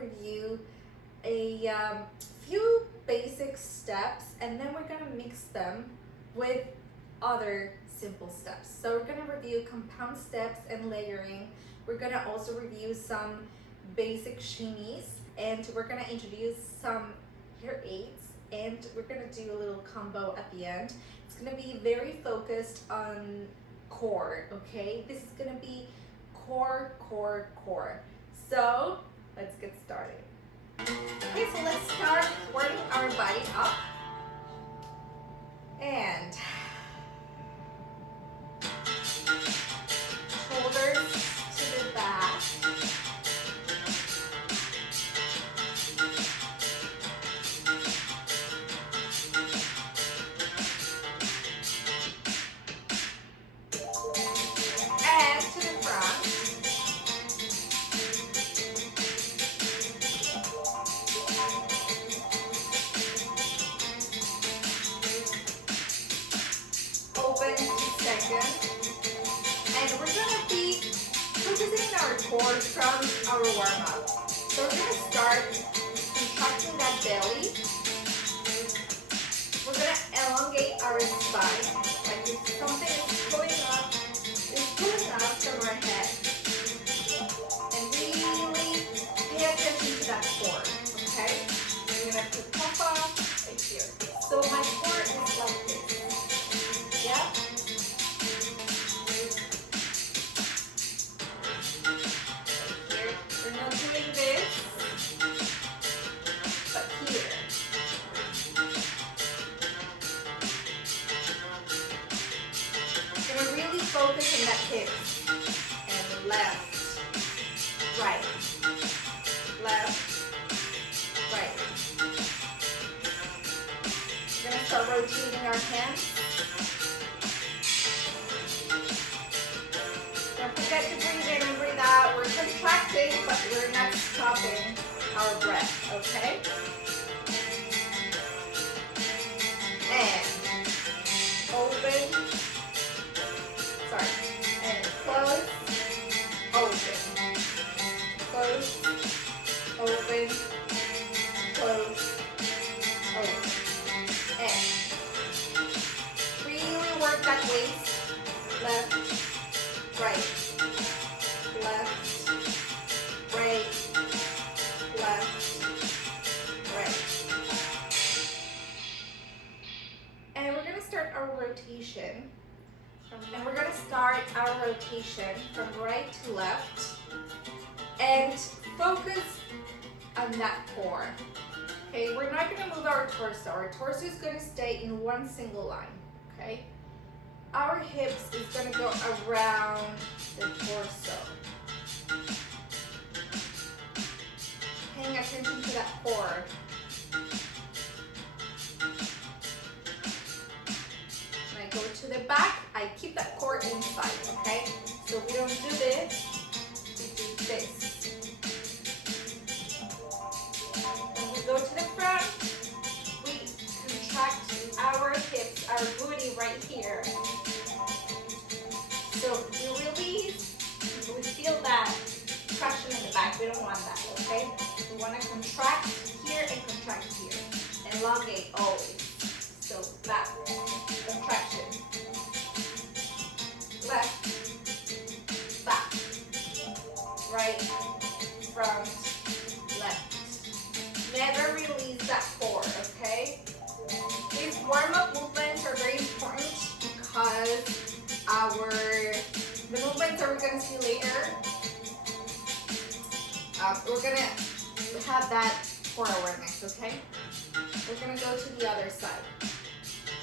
review a few basic steps, and then we're gonna mix them with other simple steps. So we're gonna review compound steps and layering. We're gonna also review some basic shimmies, and we're gonna introduce some hair aids, and we're gonna do a little combo at the end. It's gonna be very focused on core, okay? This is gonna be core. So let's get started. Okay, so let's start warming our body up. And shoulders to the back. And to the front. Open to second. And we're gonna be focusing our core from our warm-up. So we're gonna start contracting that belly. We're gonna elongate our spine. Like if something is pulling up from our head. And really pay attention to that core, okay? I'm gonna put papa right here. So my core is like this. Yeah? Here, we're not doing this, but here. We're gonna really focus on that hip. And left, right, left, right. We're gonna start rotating our hands. Don't forget to breathe in and breathe out. We're contracting, but we're not stopping our breath, okay? And open, and close, open, close, open, close, open. And really work that waist. Left, right, left, right, left, right. And we're gonna start our rotation. And we're gonna start our rotation from right to left and focus on that core. Okay, we're not gonna move our torso. Our torso is gonna stay in one single line, okay? Our hips is gonna go around the torso. Paying attention to that core. When I go to the back, I keep that core inside, okay? So we don't do this, we do this. When we go to the front, we contract our hips, our booty right here. So we release, we feel that traction in the back. We don't want that, okay? We want to contract here and contract here. Elongate always. So back, contraction. Left, back, right, front, left. Never release that core, okay? These warm-up movements are very important because the movements that we're going to see later, we're going to have that core awareness, okay? We're going to go to the other side.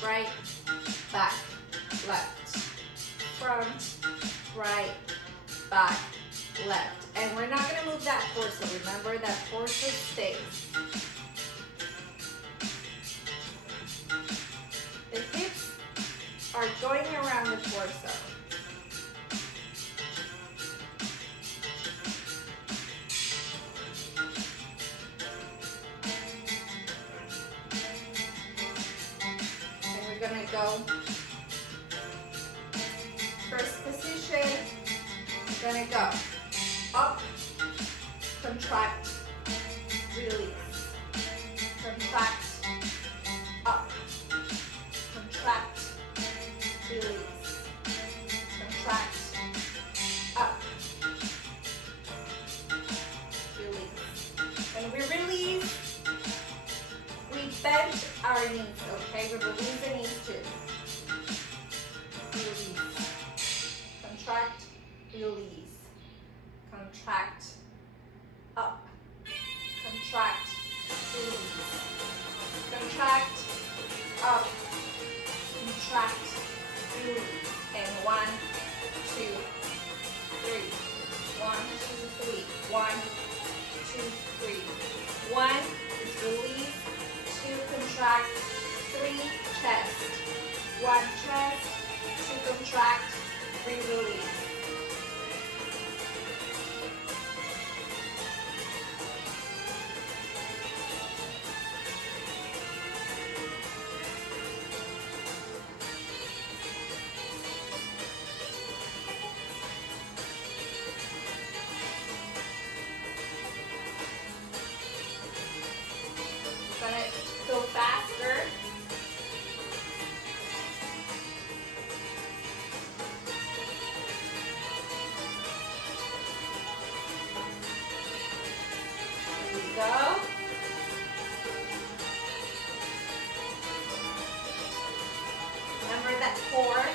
Right, back, left, front, right, back, left. And we're not going to move that torso. Remember that torso stays. The hips are going around the torso. And we're going to go first position. We're going to go up, contract, bend our knees, okay? We release the knees too. Release. Contract, release. Contract, up. Contract, release. Contract, up. Contract, release. And 1, 2, 3. 1, 2, 3. 1, 2, 3. 1 is release. 2 contract. 3 chest. 1 chest. 2 contract. 3 release. Gonna go faster. Here we go. Remember that core.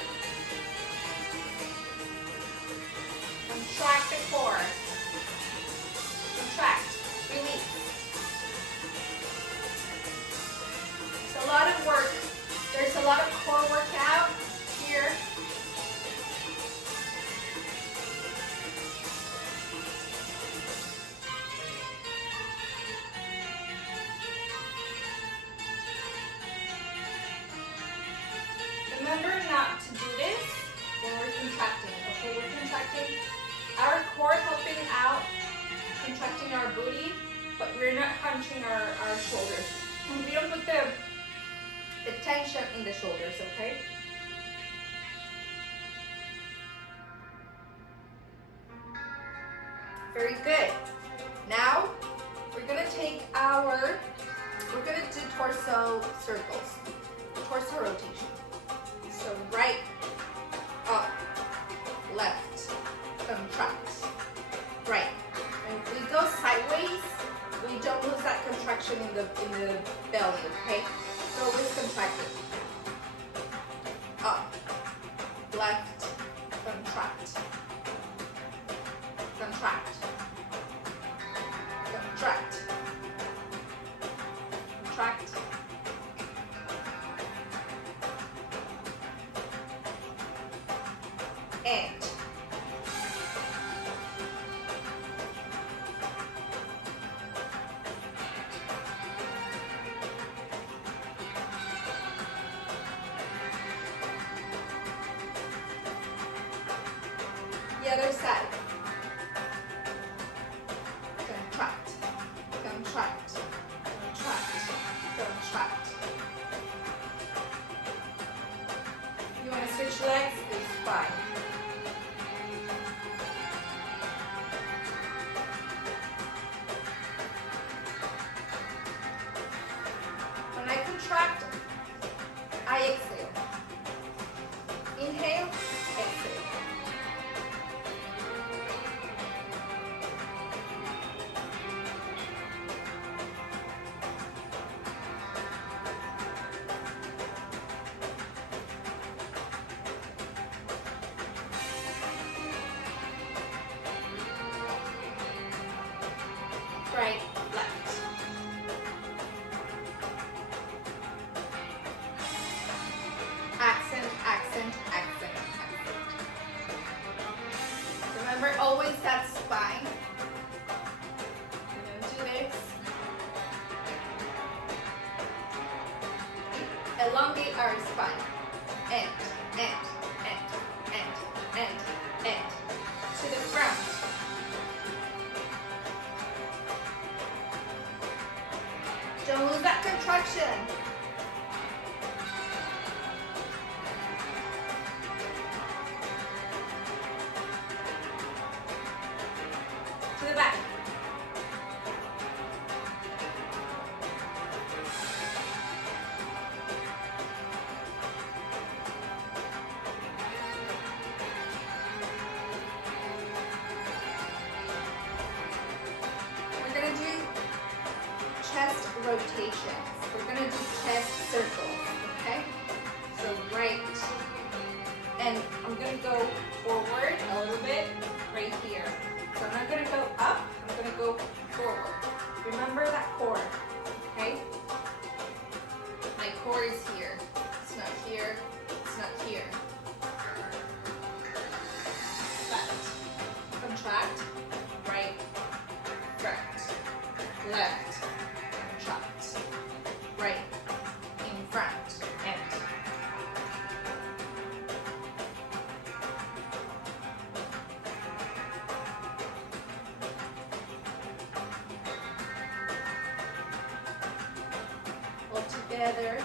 Contract the core. Contract. Release. A lot of work. There's a lot of core workout here. Remember not to do this when we're contracting, okay? We're contracting our core, helping out, contracting our booty, but we're not hunching our shoulders. We don't put the tension in the shoulders, okay? Very good. Now, we're gonna do torso circles, torso rotation. So right, up, left, contract, right. When we go sideways, we don't lose that contraction in the belly, okay? So always contracted. Up, left, contract, contract, contract, contract, and the other side. Contract, contract, contract, contract. You want to switch legs? It's fine. When I contract, I exhale. Inhale, exhale. Right, left. Accent, accent, accent, accent. Remember, always that spine. We're gonna do this. Elongate our spine. And. To the front. Don't lose that contraction. To the back. We're gonna do chest rotations. We're gonna do together.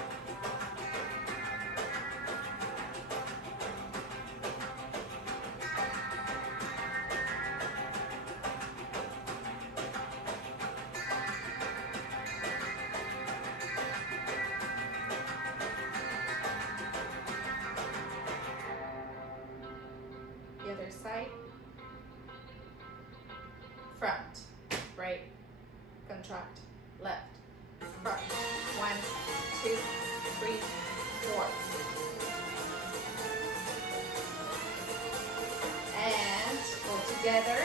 The other side. Front, right, contract, left, front. 1, 2, 3, 4. And go together.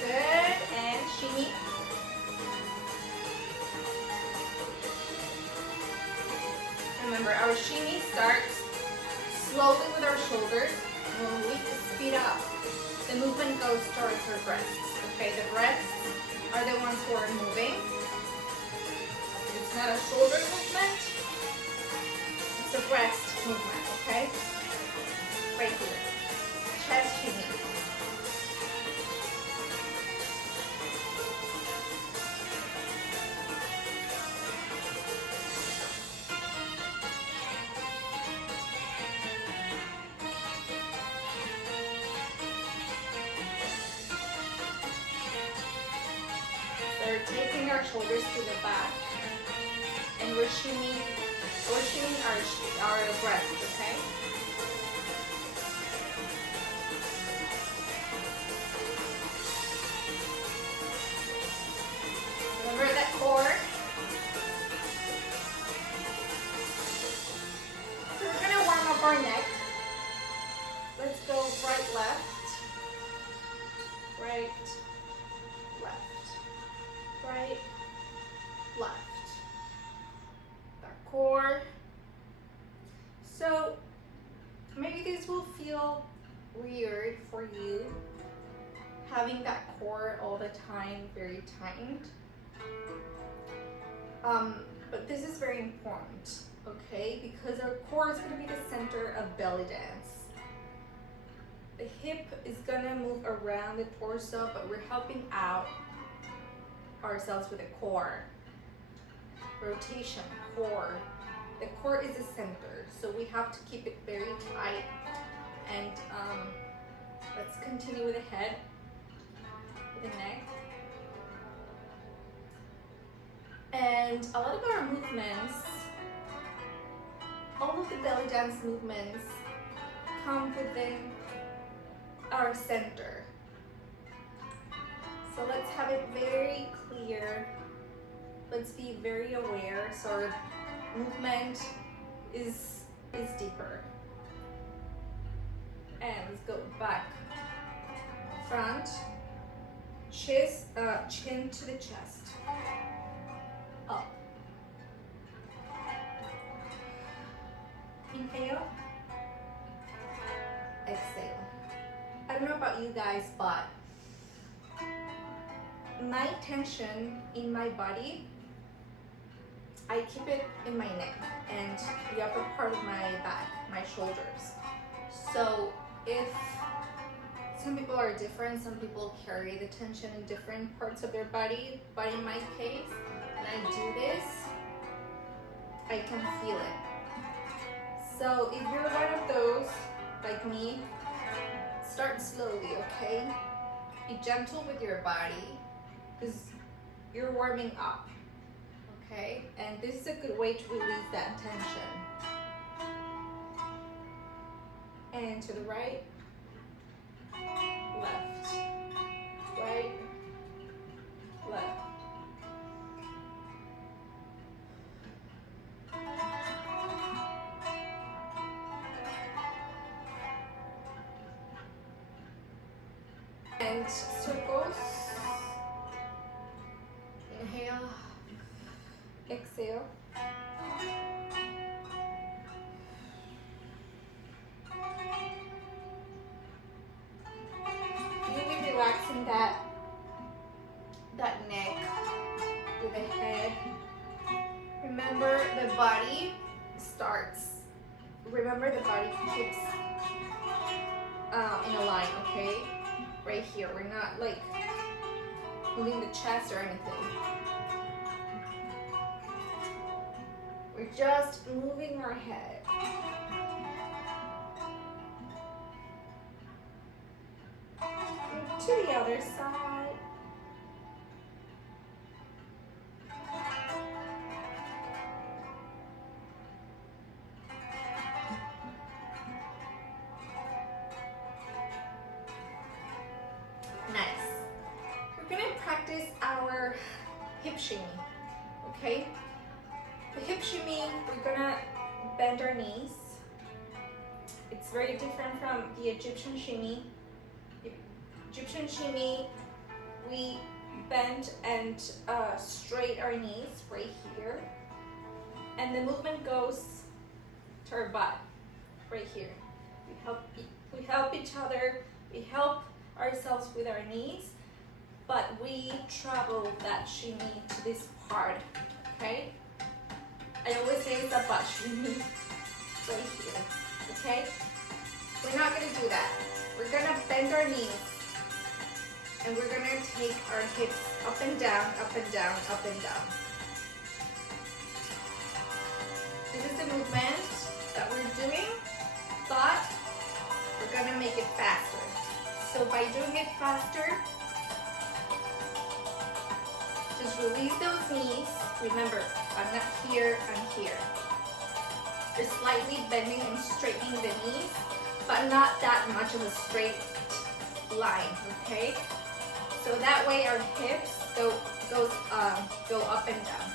Very good. And shimmy. Remember, our shimmy starts slowly with our shoulders. When we speed up, the movement goes towards our breasts. Okay, the breasts are the ones who are moving. It's not a shoulder movement, it's a breast movement, okay? Right here. Chest shimmy. We're taking our shoulders to the back, and we're shimmying our breasts, okay? Remember that core. So we're gonna warm up our neck. Let's go right, left, right, left. Right, left, that core. So maybe this will feel weird for you, having that core all the time very tightened. But this is very important, okay? Because our core is going to be the center of belly dance. The hip is going to move around the torso, but we're helping out ourselves with the core. Rotation, core. The core is the center, so we have to keep it very tight. And let's continue with the head, with the neck. And a lot of our movements, all of the belly dance movements come within our center. So let's have it very clear. Let's be very aware so our movement is deeper. And let's go back, front, chin to the chest, up. Inhale, exhale. I don't know about you guys, but my tension in my body, I keep it in my neck and the upper part of my back, my shoulders. So if some people are different, some people carry the tension in different parts of their body, but in my case, when I do this, I can feel it. So if you're one of those, like me, start slowly, okay? Be gentle with your body, because you're warming up, okay? And this is a good way to release that tension. And to the right, left, right, left. And circles. Inhale, exhale. Really relaxing that neck with the head. body starts, remember the body keeps in a line, okay? Right here, we're not like moving the chest or anything. We're just moving our head. And to the other side. Nice. We're gonna practice our hip shimmy, okay? The hip shimmy, we're gonna bend our knees. It's very different from the Egyptian shimmy. The Egyptian shimmy, we bend and straight our knees right here. And the movement goes to our butt, right here. We help each other, we help ourselves with our knees, but we travel that shimmy to this part, okay? I always say it's a butt shimmy right here, okay? We're not gonna do that. We're gonna bend our knees and we're gonna take our hips up and down, up and down, up and down. This is the movement that we're doing, but we're gonna make it faster. So by doing it faster, just release those knees. Remember, I'm not here, I'm here. You're slightly bending and straightening the knees, but not that much of a straight line, okay? So that way our hips go up and down.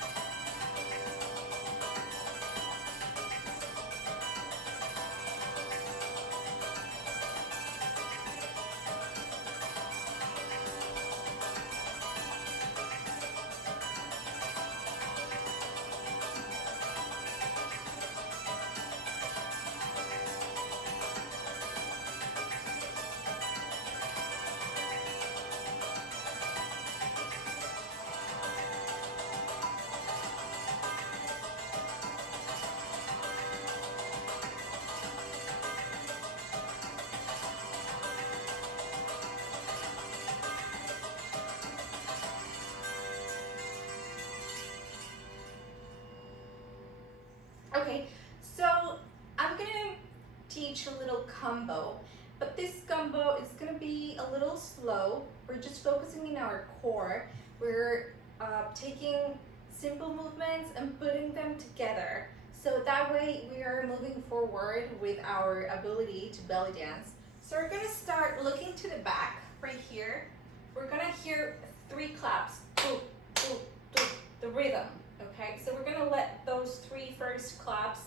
Okay, so I'm gonna teach a little combo, but this combo is gonna be a little slow. We're just focusing in our core. We're taking simple movements and putting them together. So that way we are moving forward with our ability to belly dance. So we're gonna start looking to the back right here. We're gonna hear 3 claps, boop, boop, boop, the rhythm. Okay, so we're gonna let those 3 first claps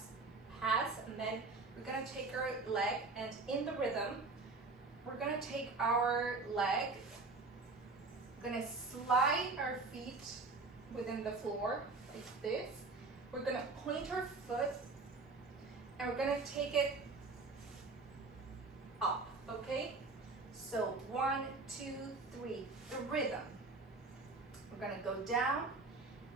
pass, and then we're gonna take our leg, and in the rhythm, we're gonna take our leg, we're gonna slide our feet within the floor like this. We're gonna point our foot, and we're gonna take it up, okay? So 1, 2, 3, the rhythm. We're gonna go down,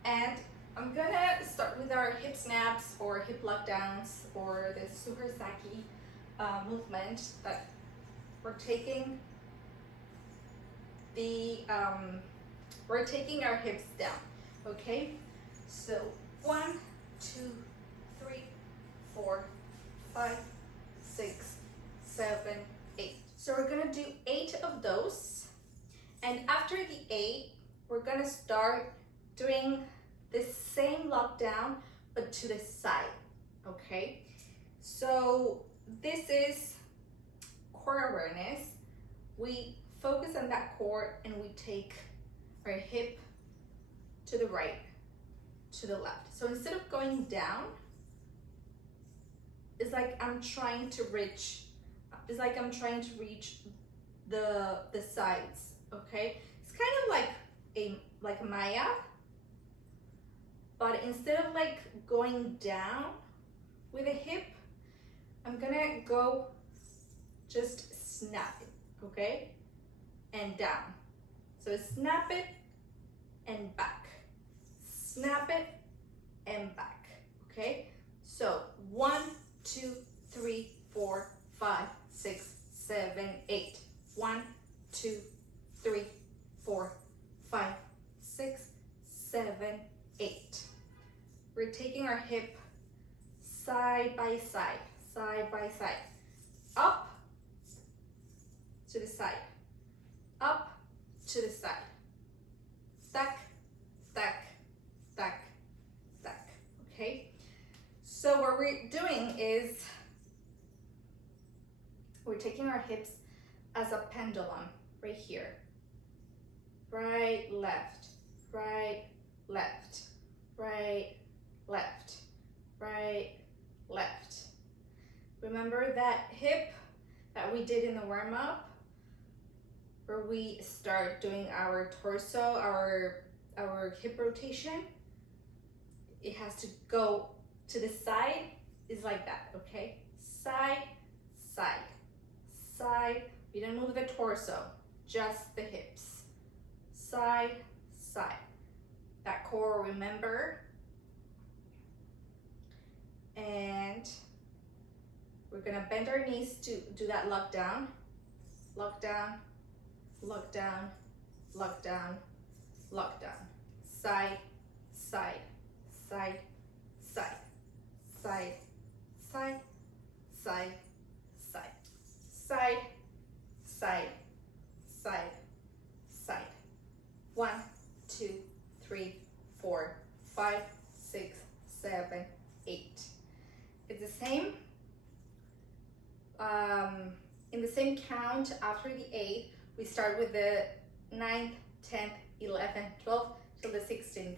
and I'm gonna start with our hip snaps or hip lockdowns or the Suharsaki movement that we're taking our hips down, okay? So 1, 2, 3, 4, 5, 6, 7, 8. So we're gonna do 8 of those, and after the 8, we're gonna start doing the same lockdown, but to the side, okay? So this is core awareness. We focus on that core and we take our hip to the right, to the left. So instead of going down, it's like I'm trying to reach the sides, okay? It's kind of like a Maya, but instead of like going down with a hip, I'm gonna go just snap it, okay? And down. So snap it and back. Snap it and back, okay? we're taking our hip side by side, up to the side, up to the side, tac, tac, tac, tac, okay? So what we're doing is we're taking our hips as a pendulum right here. Right, left, right, left, right, left, right, left. Remember that hip that we did in the warm-up where we start doing our torso, our hip rotation? It has to go to the side, is like that, okay? Side, side, side. We don't move the torso, just the hips. Side, side. That core, remember. And we're gonna bend our knees to do that lock down, lock down, lock down, lock down, lock down. Side, side, side, side, side, side, side, side, side, side, side, side. 1, 2, 3, 4, 5, 6, 7, 8. It's the same. In the same count after the 8, we start with the 9th, 10th, 11th, 12th till the 16th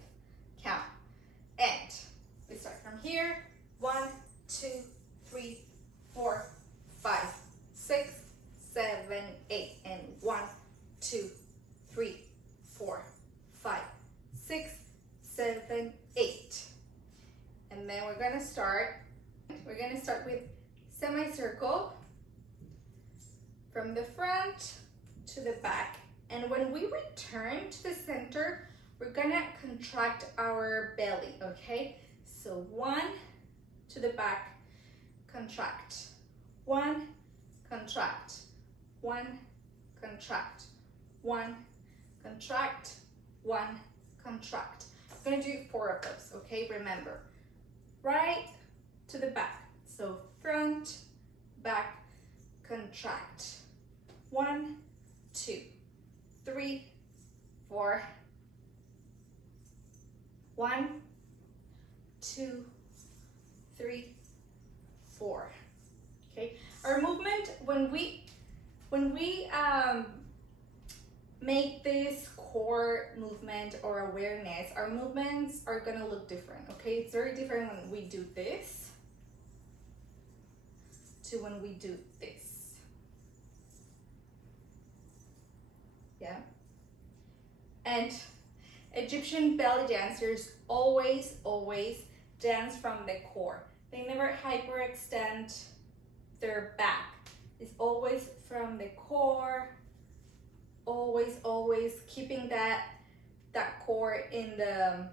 count. And we start from here. 1, 2, 3, 4, 5, 6, 7, 8. And 1, 2, 3, 4, 5, 6, 7, 8. And then we're gonna start with semicircle from the front to the back. And when we return to the center, we're gonna contract our belly, okay? So 1 to the back, contract. 1, contract. 1, contract. 1, contract. 1, contract. I'm gonna do 4 of those, okay? Remember, right to the back. So front, back, contract. 1, 2, 3, 4. 1, 2, 3, 4. Okay. Our movement when we make this core movement or awareness, our movements are gonna look different. Okay, it's very different when we do this to when we do this. Yeah. And Egyptian belly dancers always dance from the core. They never hyperextend their back. It's always from the core, always keeping that core in the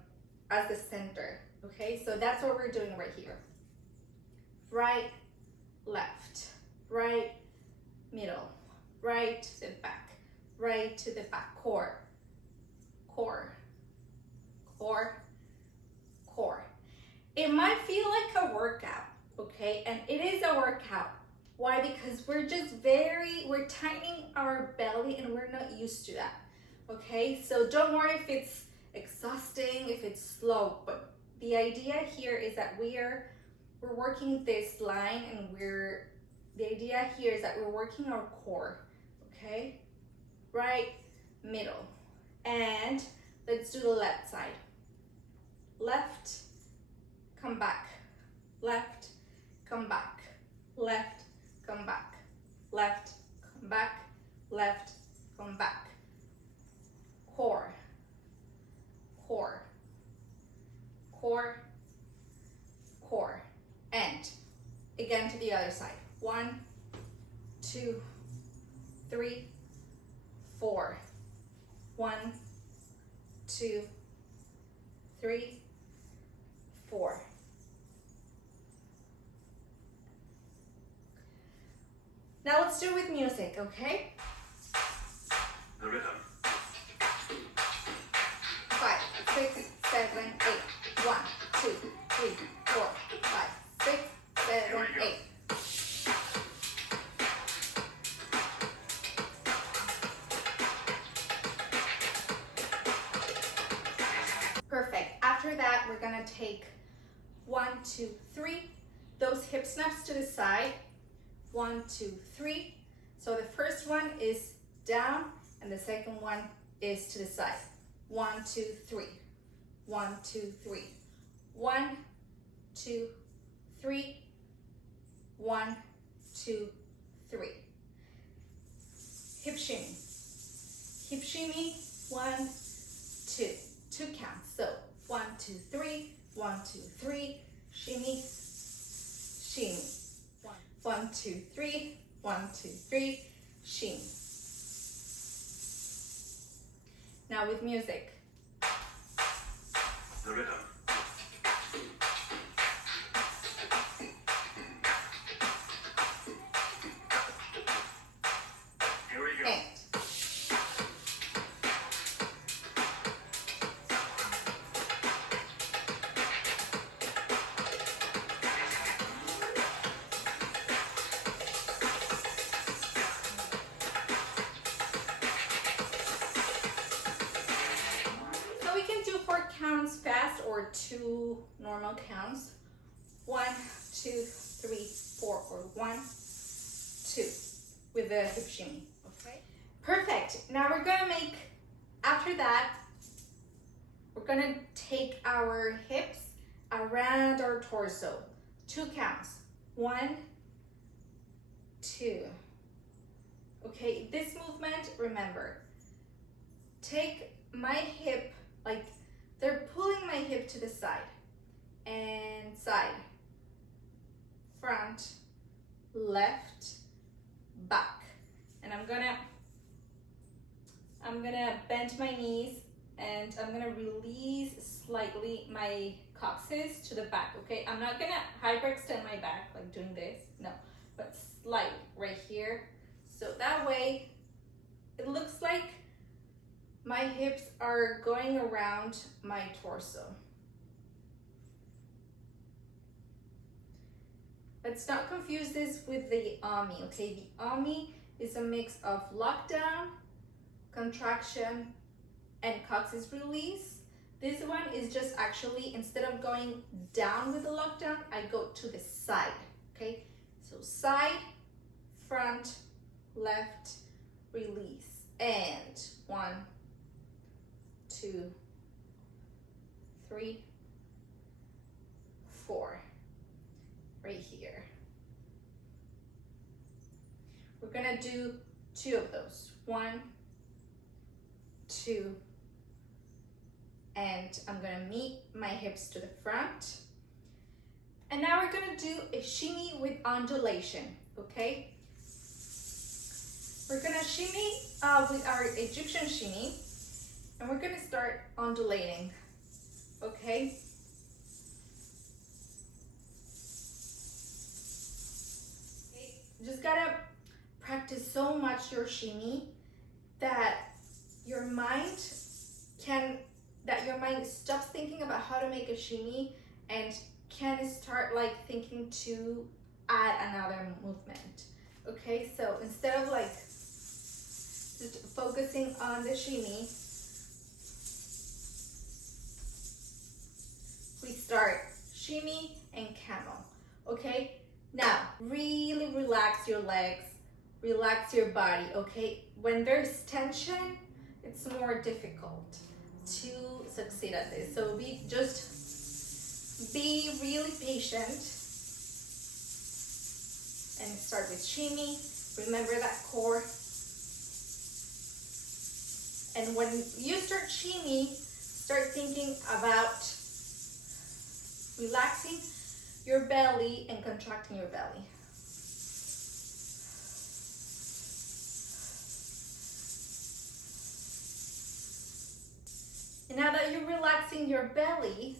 as the center. Okay, so that's what we're doing right here. Right, left, right, middle, right to the back, right to the back, core, core, core, core. It might feel like a workout, okay? And it is a workout. Why? Because we're tightening our belly and we're not used to that, okay? So don't worry if it's exhausting, if it's slow, but the idea here is that we're working this line, and the idea here is that we're working our core, okay? Right, middle, and let's do the left side. Left, come back, left, come back, left, come back, left, come back, left, come back. Core, core, core, core. And again to the other side. 1, 2, 3, 4. 1, 2, 3, 4. Now let's do it with music, okay? The rhythm. 5, 6, 7, 8. 1, 2, take 1, 2, 3. Those hip snaps to the side. 1, 2, 3. So the first one is down and the second one is to the side. 1, 2, 3. 1, 2, 3. 1, 2, 3. 1, 2, 3. Hip shimmy. Hip shimmy. 1, 2. 2 counts. So 1, 2, 3. 1, 2, 3. Shimmy. Shimmy. 1, 2, 3. 1, 2, 3. Shimmy. Now with music. The rhythm. Here we go. And so we can do 4 counts fast or 2 normal counts. 1, 2, 3, 4, or 1, 2 with the hip shimmy. Okay. Perfect. Now we're gonna make, after that, we're gonna take our hips around our torso. 2 counts. 1, 2. Okay, this movement, remember, take my hip, like they're pulling my hip to the side and side, front, left, back. And I'm gonna bend my knees and I'm gonna release slightly my coccyx to the back, okay? I'm not gonna hyperextend my back like doing this, no, but slight right here. So that way it looks like my hips are going around my torso. Let's not confuse this with the AMI, okay? The AMI is a mix of lockdown, contraction, and coccyx release. This one is just actually, instead of going down with the lockdown, I go to the side, okay? So side, front, left, release, and 1, 2, 3, 4, right here. We're gonna do 2 of those. 1, 2, and I'm gonna meet my hips to the front. And now we're gonna do a shimmy with undulation, okay? We're gonna shimmy with our Egyptian shimmy, and we're gonna start undulating, okay? You just gotta practice so much your shimmy that your mind stops thinking about how to make a shimmy and can start like thinking to add another movement. Okay, so instead of like just focusing on the shimmy, we start shimmy and camel. Okay, now really relax your legs, relax your body. Okay, when there's tension, it's more difficult to succeed at this. So just be really patient and start with shimmy. Remember that core. And when you start shimmy, start thinking about relaxing your belly and contracting your belly. And now that you're relaxing your belly,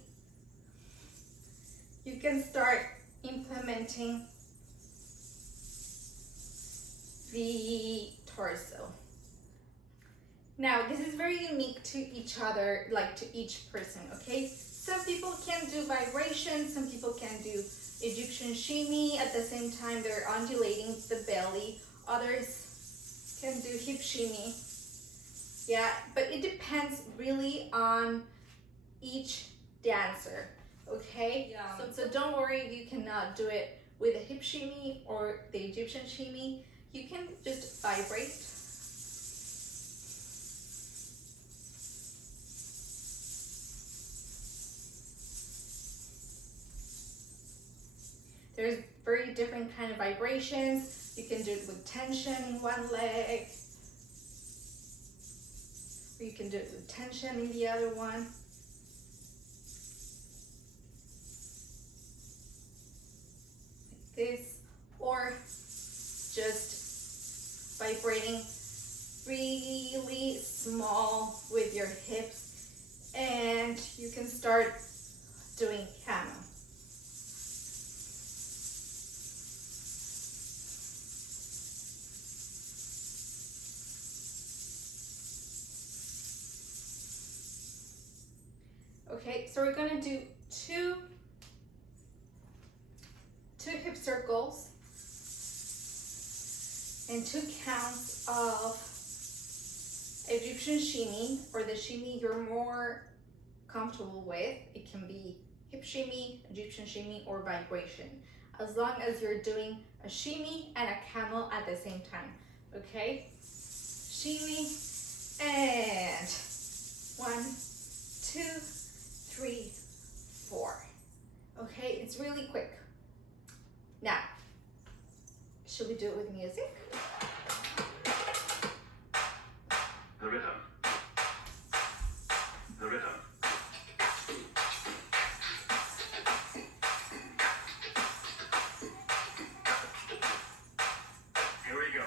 you can start implementing the torso. Now, this is very unique to each other, like to each person, okay? Some people can do vibration, some people can do Egyptian shimmy. At the same time, they're undulating the belly. Others can do hip shimmy. Yeah, but it depends really on each dancer, okay? So don't worry if you cannot do it with a hip shimmy or the Egyptian shimmy. You can just vibrate. There's very different kind of vibrations. You can do it with tension in one leg, or you can do it with tension in the other one. Like this, or just vibrating really small with your hips, and you can start doing camel. Okay, so we're gonna do two hip circles and 2 counts of Egyptian shimmy, or the shimmy you're more comfortable with. It can be hip shimmy, Egyptian shimmy, or vibration, as long as you're doing a shimmy and a camel at the same time. Okay, shimmy and 1, 2, 3, 4. Okay, it's really quick. Now, should we do it with music? The rhythm. The rhythm. Here we go.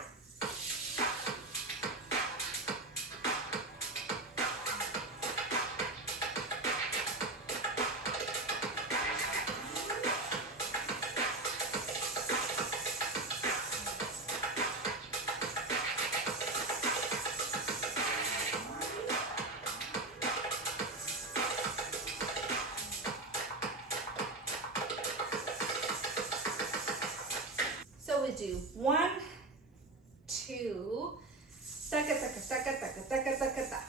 So we do 1, 2, taka taka taka taka taka taka taka.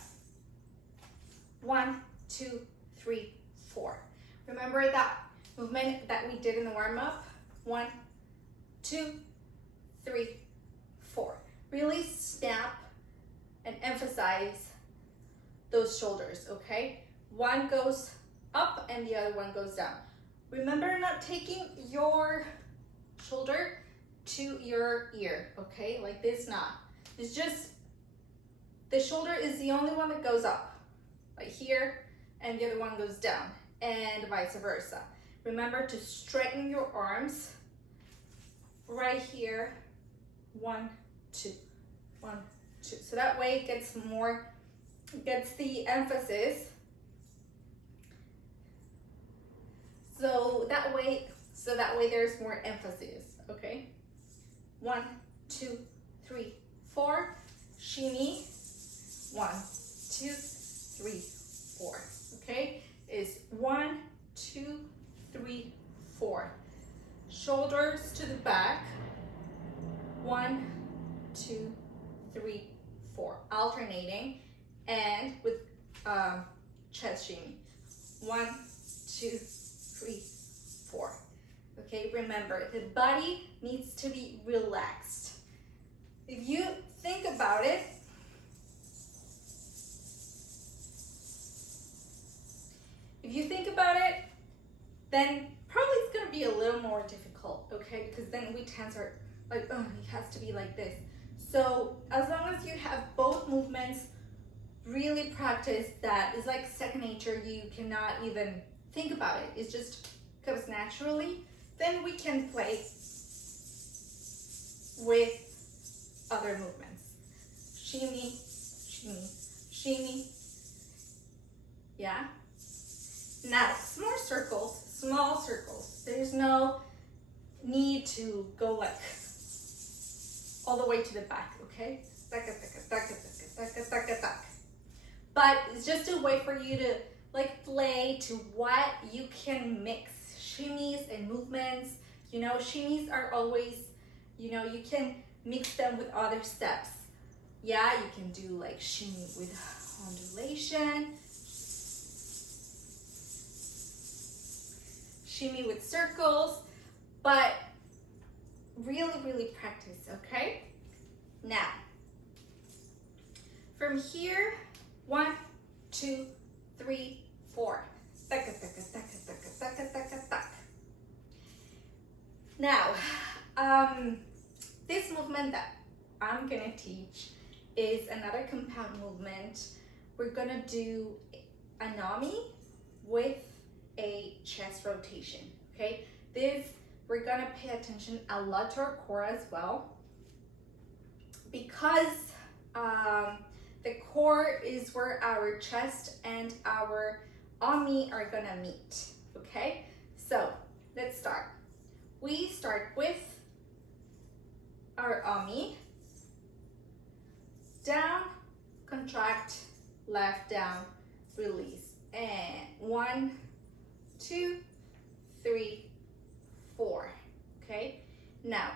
1, 2, 3, 4. Remember that movement that we did in the warm-up? 1, 2, 3, 4. Really snap and emphasize those shoulders, okay? One goes up and the other one goes down. Remember not taking your shoulder to your ear, okay? Like this, not. It's just, the shoulder is the only one that goes up, like here, and the other one goes down, and vice versa. Remember to straighten your arms right here. 1, 2, 1, 2. So that way it gets the emphasis. So that way there's more emphasis, okay? 1, 2, 3, 4. Shimmy. 1, 2, 3, 4. Okay? Is 1, 2, 3, 4. Shoulders to the back. 1, 2, 3, 4. Alternating, and with chest shimmy. 1, 2, 3, 4. Okay, remember, the body needs to be relaxed. If you think about it, then probably it's gonna be a little more difficult, okay? Because then we tense our, like, oh, it has to be like this. So as long as you have both movements really practice, that is like second nature. You cannot even think about it. It just comes naturally. Then we can play with other movements. Shimmy, shimmy, shimmy. Yeah? Now, small circles. There's no need to go like all the way to the back, okay? Taka, taka, taka, taka, taka, taka, taka. But it's just a way for you to like play to what you can mix shimmies and movements. You know, shimmies are always, you know, you can mix them with other steps. Yeah, you can do like shimmy with undulation. shimmy with circles, but really practice, okay? Now, from here, 1, 2, 3, 4. Taka, taka, taka, taka, taka, taka, taka. Now, this movement that I'm gonna teach is another compound movement. We're gonna do a nami with a chest rotation, okay? This, we're gonna pay attention a lot to our core as well, because the core is where our chest and our ami are gonna meet, okay? So let's start. We start with our ami, down, contract, left, down, release, and 1, 2, 3, 4, okay? Now,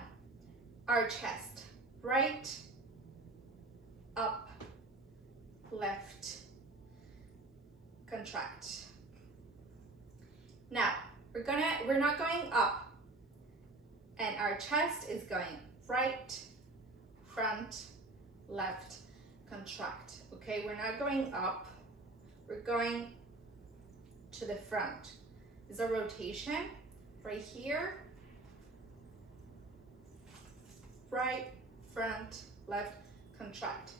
our chest, right, up, left, contract. Now, we're not going up, and our chest is going right, front, left, contract, okay? We're not going up, we're going to the front. There's a rotation right here, right, front, left, contract.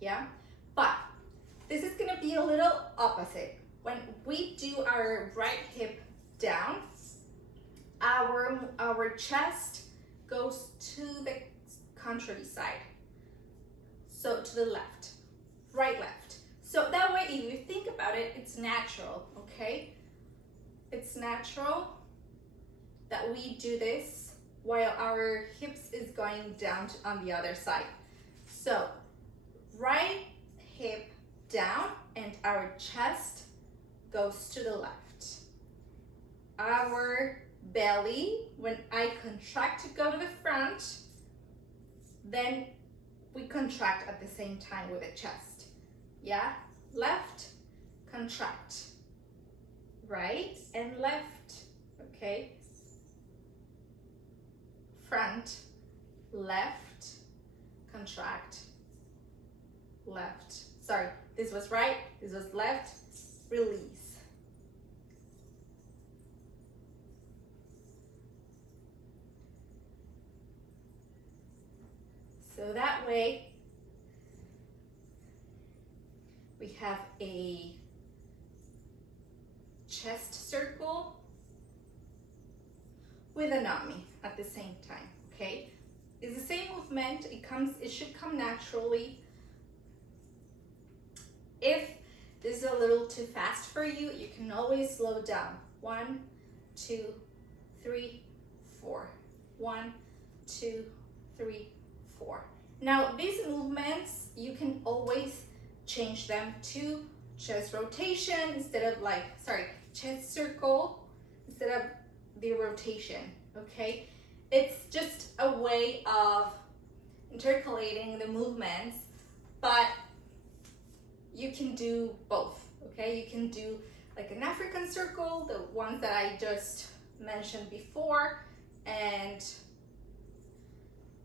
Yeah, but this is gonna be a little opposite. When we do our right hip down, our chest goes to the contrary side. So to the left, right, left. So that way, if you think about it, it's natural, okay? It's natural that we do this while our hips is going down on the other side. So right hip down and our chest goes to the left. Our belly, when I contract to go to the front, then we contract at the same time with the chest. Yeah, left, contract, right and left, okay? Front, left, contract, left. Sorry, this was right, this was left, release. So that way, we have a chest circle with a nami at the same time, okay? It's the same movement, it should come naturally. If this is a little too fast for you, you can always slow down. 1, 2, 3, 4. 1, 2, 3, 4. Now these movements, you can always change them to chest rotation instead of chest circle instead of the rotation, okay? It's just a way of intercalating the movements, but you can do both, okay? You can do like an African circle, the ones that I just mentioned before, and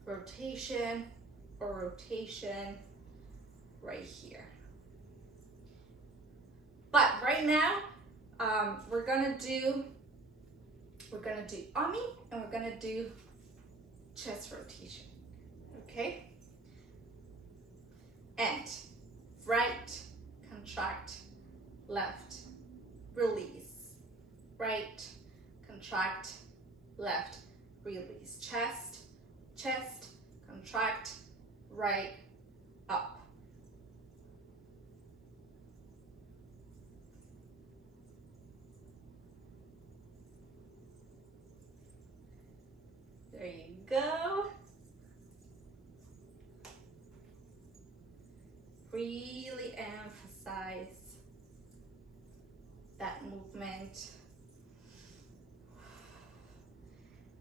rotation or rotation right here. But right now, we're gonna do ami and we're gonna do chest rotation, okay? And right, contract, left, release. Right, contract, left, release. Chest, chest, contract, right, up. There you go. Really emphasize that movement.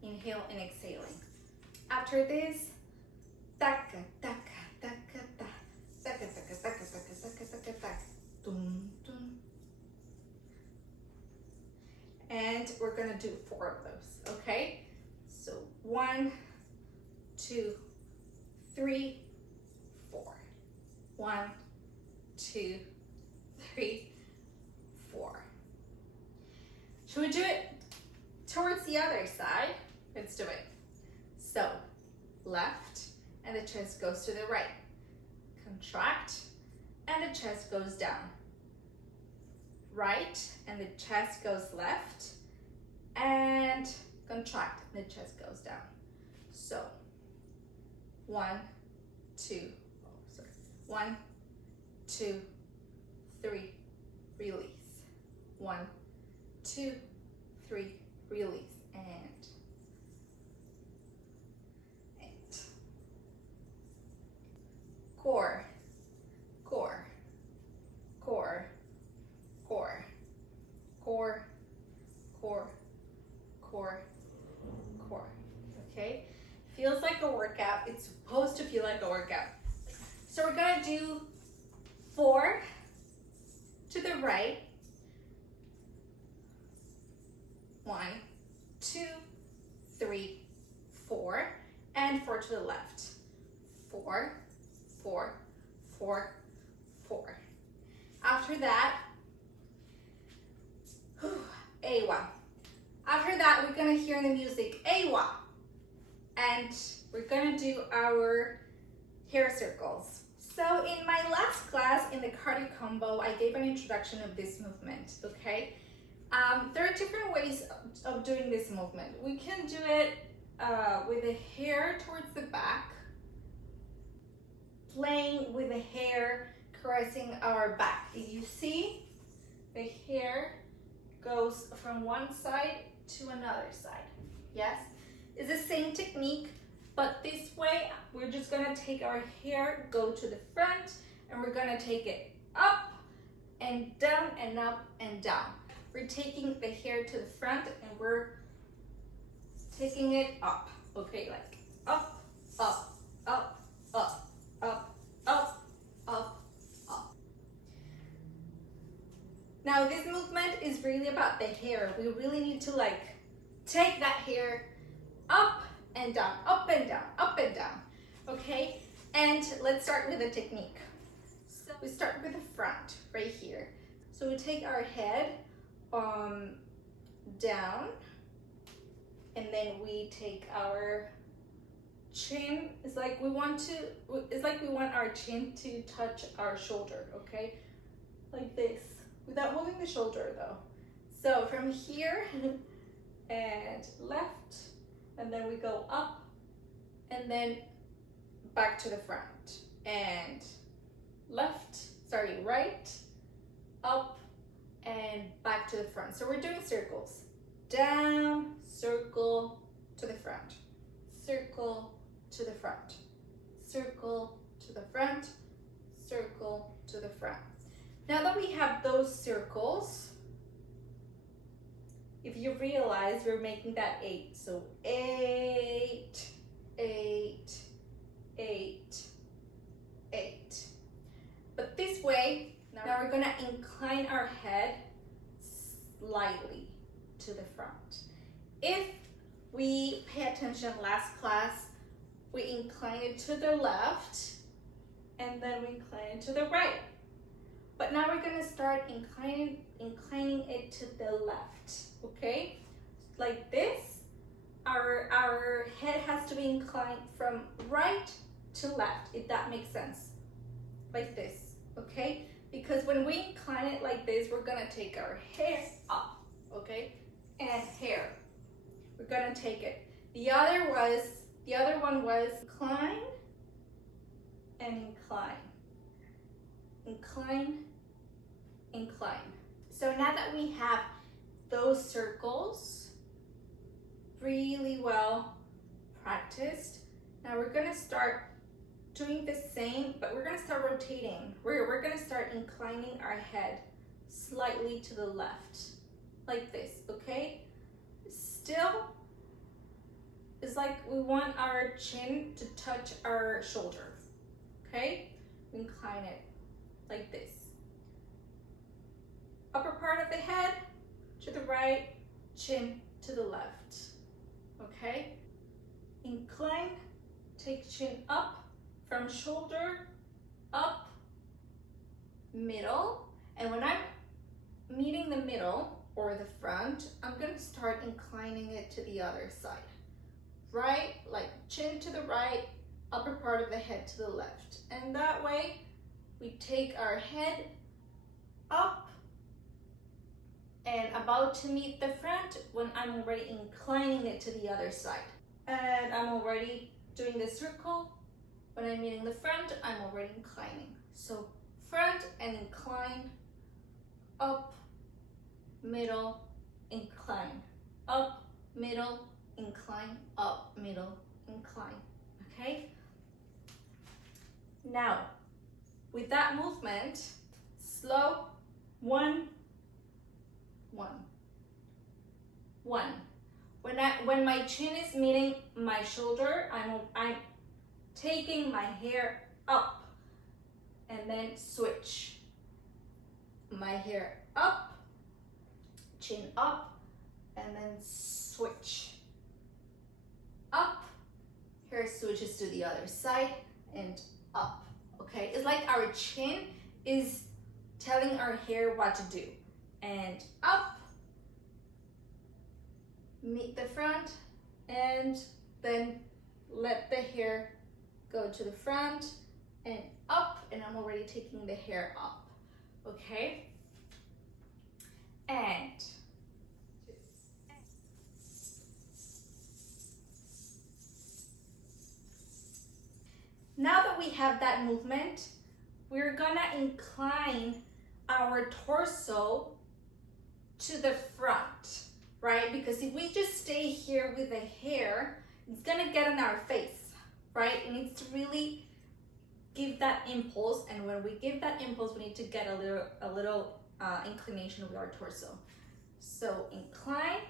Inhale and exhaling. After this, taka, taka, taka, taka, taka, taka, taka, taka, taka, taka, taka, dum, dum, and we're gonna do 4 of those, okay? So 1, 2, 3, 4. 1, 2, 3, 4. Should we do it towards the other side? Let's do it. So left, and the chest goes to the right. Contract, and the chest goes down. Right, and the chest goes left, and contract, and the chest goes down. So 1, 2, 1, 2, 3, release. 1, 2, 3, release, and core, core, core, core, core, core, core, core. Okay? Feels like a workout. It's supposed to feel like a workout. So we're gonna do 4 to the right. 1, 2, 3, 4, and 4 to the left. 4, 4, 4, 4. After that, Awa. After that, we're gonna hear the music Awa, and we're gonna do our hair circles. So in my last class in the cardio combo, I gave an introduction of this movement, okay? There are different ways of doing this movement. We can do it with the hair towards the back, playing with the hair, caressing our back. If you see, the hair goes from one side to another side. Yes? It's the same technique, but this way, we're just gonna take our hair, go to the front, and we're gonna take it up and down and up and down. We're taking the hair to the front and we're taking it up, okay? Like up, up, up, up, up, up, up, up. Now this movement is really about the hair. We really need to like take that hair up and down, up and down, up and down, okay? And let's start with the technique. So we start with the front right here. So we take our head down, and then we take our chin. It's like we want our chin to touch our shoulder, okay? Like this, without moving the shoulder though. So from here and left, and then we go up, and then back to the front, and right, up, and back to the front. So we're doing circles. Down, circle to the front, circle to the front, circle to the front, circle to the front. Now that we have those circles, if you realize we're making that 8. So 8, 8, 8, 8. But this way, now we're gonna incline our head slightly to the front. If we pay attention last class, we incline it to the left and then we incline it to the right. But now we're gonna start inclining it to the left, okay? Like this, our head has to be inclined from right to left, if that makes sense. Like this, okay? Because when we incline it like this, we're gonna take our hair up, okay? And hair, we're gonna take it. The other one was incline and incline. Incline, incline. So now that we have those circles really well practiced, now we're gonna start doing the same, but we're gonna start rotating. We're gonna start inclining our head slightly to the left, like this, okay? Still, it's like we want our chin to touch our shoulder, okay? We incline it like this. Upper part of the head to the right, chin to the left, okay? Incline, take chin up, from shoulder, up, middle. And when I'm meeting the middle or the front, I'm gonna start inclining it to the other side. Right, like chin to the right, upper part of the head to the left. And that way, we take our head up and about to meet the front when I'm already inclining it to the other side. And I'm already doing the circle. When I'm meeting the front, I'm already inclining. So front and incline, up, middle, incline, up, middle, incline, up, middle, incline, okay? Now, with that movement, slow, 1, 1, 1. When my chin is meeting my shoulder, I'm taking my hair up and then switch. My hair up, chin up, and then switch. Up, hair switches to the other side, and up, okay? It's like our chin is telling our hair what to do. And up, meet the front, and then let the hair go to the front, and up, and I'm already taking the hair up, okay? And now that we have that movement, we're gonna incline our torso to the front, right? Because if we just stay here with the hair, it's gonna get in our face, right? It needs to really give that impulse, and when we give that impulse, we need to get a little inclination with our torso. So incline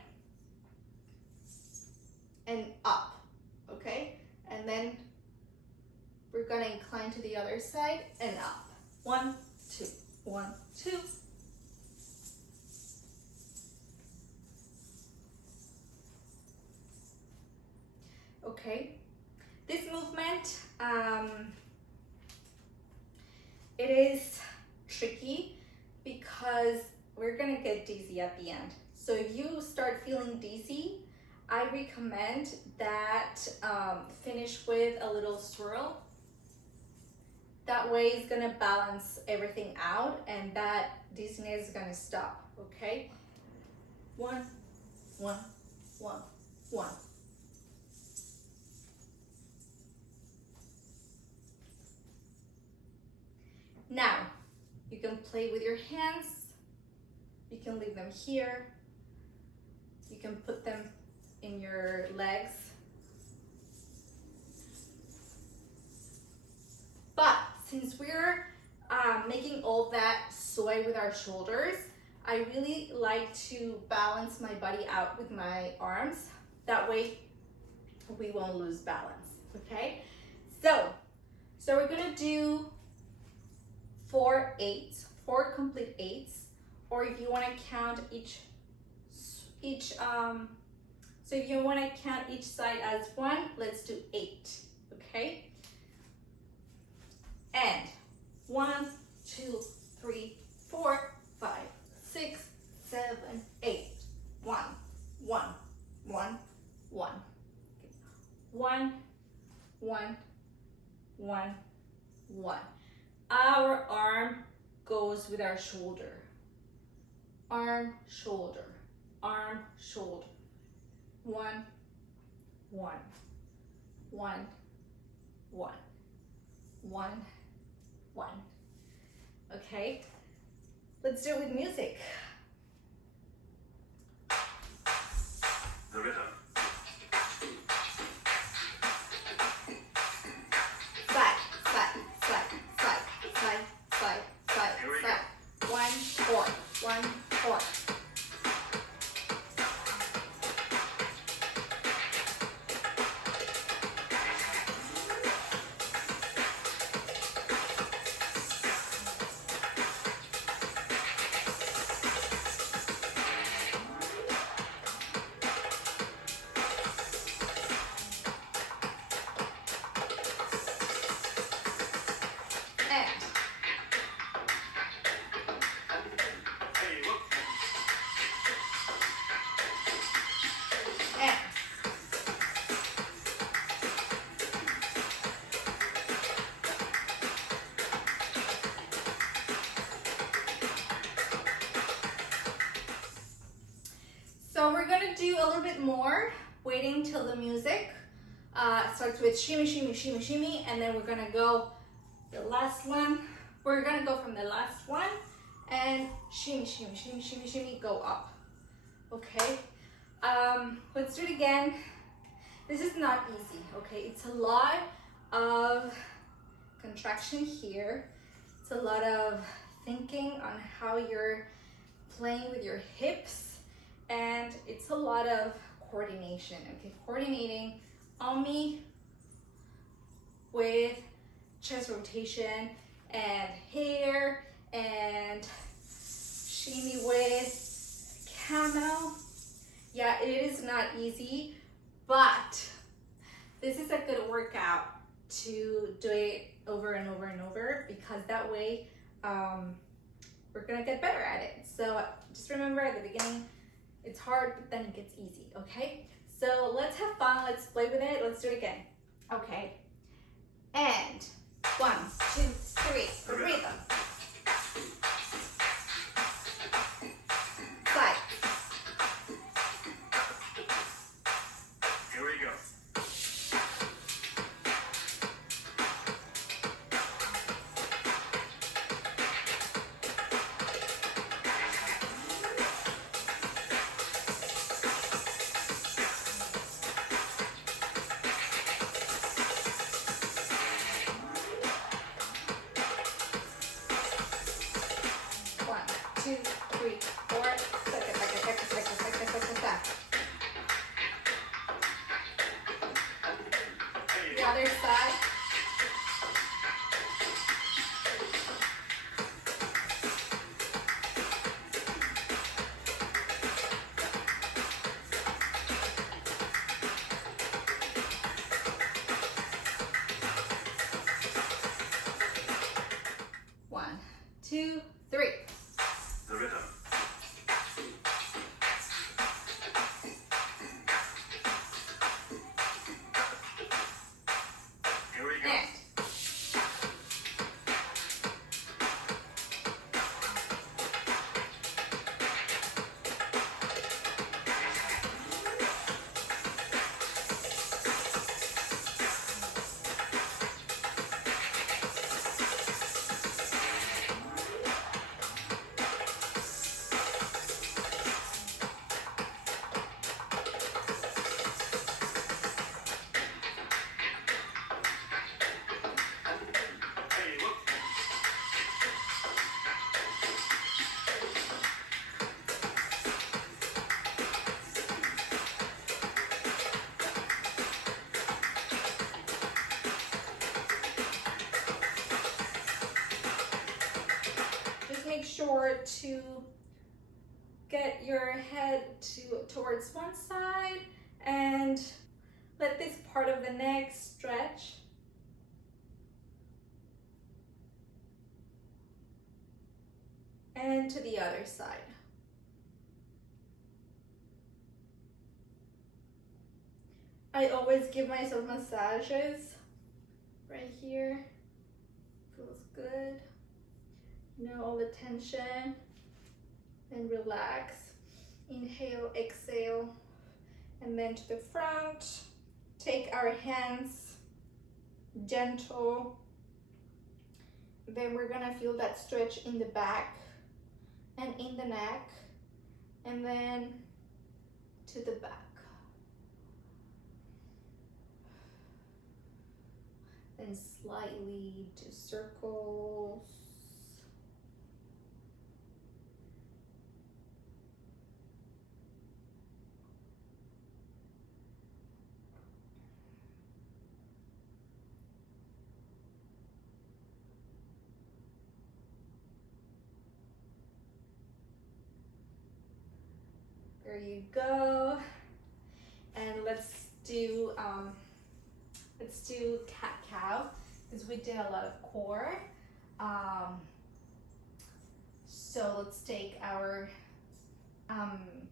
and up, okay? And then we're gonna incline to the other side and up. 1, 2, 1, 2. Okay, this movement, it is tricky because we're gonna get dizzy at the end. So if you start feeling dizzy, I recommend that finish with a little swirl. That way it's gonna balance everything out and that dizziness is gonna stop, okay? 1, 1, 1, 1. Now, you can play with your hands. You can leave them here. You can put them in your legs. But since we're making all that sway with our shoulders, I really like to balance my body out with my arms. That way we won't lose balance, okay? So we're gonna do 4 8s, 4 complete 8s, or if you want to count each so if you want to count each side as 1, let's do 8, okay? And 1, 2, 3, 4, 5, 6, 7, 8. 1, 1, 1, 1. 1, 1, 1, 1. Our arm goes with our shoulder. Arm, shoulder, arm, shoulder. 1, 1, 1, 1, 1, 1. Okay, let's do it with music. The rhythm. Slide, slide, slide, slide, slide, slide, slide, Here we slide. 1, 4, 1, 4. So we're gonna do a little bit more, waiting till the music starts with shimmy, shimmy, shimmy, shimmy, and then we're gonna go the last one. We're gonna go from the last one and shimmy, shimmy, shimmy, shimmy, shimmy, go up. Okay, let's do it again. This is not easy, okay? It's a lot of contraction here. It's a lot of thinking on how you're playing with your hips, and it's a lot of coordination, okay? Coordinating Omi with chest rotation and hair, and shimmy with camel. Yeah, it is not easy, but this is a good workout to do it over and over and over, because that way we're gonna get better at it. So just remember, at the beginning it's hard, but then it gets easy, okay? So let's have fun, let's play with it, let's do it again. Okay, and 1, 2, 3, rhythm. Slide. Here we go. The other side. One, two, three. The rhythm. Here we go. And Hey, look. just make sure to get your head towards one side and let this part of the neck stretch. And to the other side. I always give myself massages right here. Feels good. You know, all the tension. And relax. Inhale, exhale. And then to the front. Take our hands, gentle. Then we're gonna feel that stretch in the back and in the neck, and then to the back. Then slightly to circles. There you go. And let's do cat-cow, because we did a lot of core. So let's take our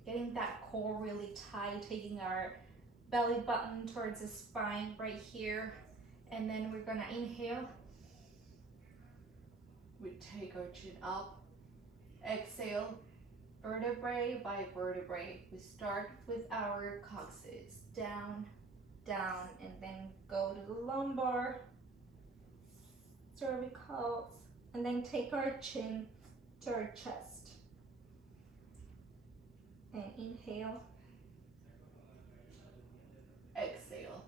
getting that core really tight, taking our belly button towards the spine right here, and then we're gonna inhale. We take our chin up, exhale, vertebrae by vertebrae. We start with our coccyx, down, down, and then go to the lumbar, cervicals, and then take our chin to our chest. And inhale. Exhale.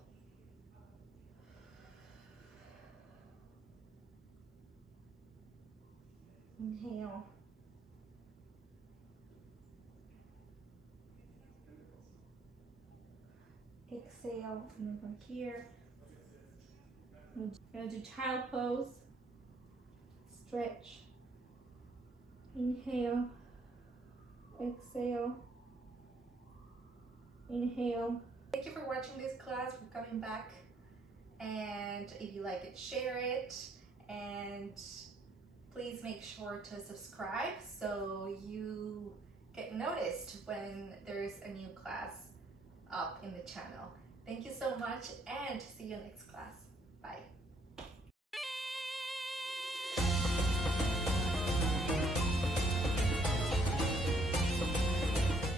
Inhale. Exhale. And then from here, we're gonna do child pose. Stretch. Inhale. Exhale. Inhale. Thank you for watching this class. We're coming back. And if you like it, share it. And please make sure to subscribe so you get noticed when there's a new class up in the channel. Thank you so much and see you next class.